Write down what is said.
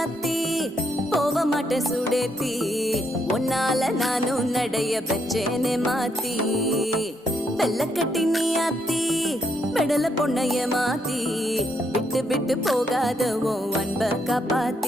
சாத்தி போக மாட்டேன் சுடேத்தி உன்னால நானும் நடைய பெச்சேனே மாத்தி வெள்ள கட்டி நீ ஆத்தி பெடல பொண்ணைய மாத்தி விட்டு விட்டு போகாத உன் அன்ப காப்பாத்தி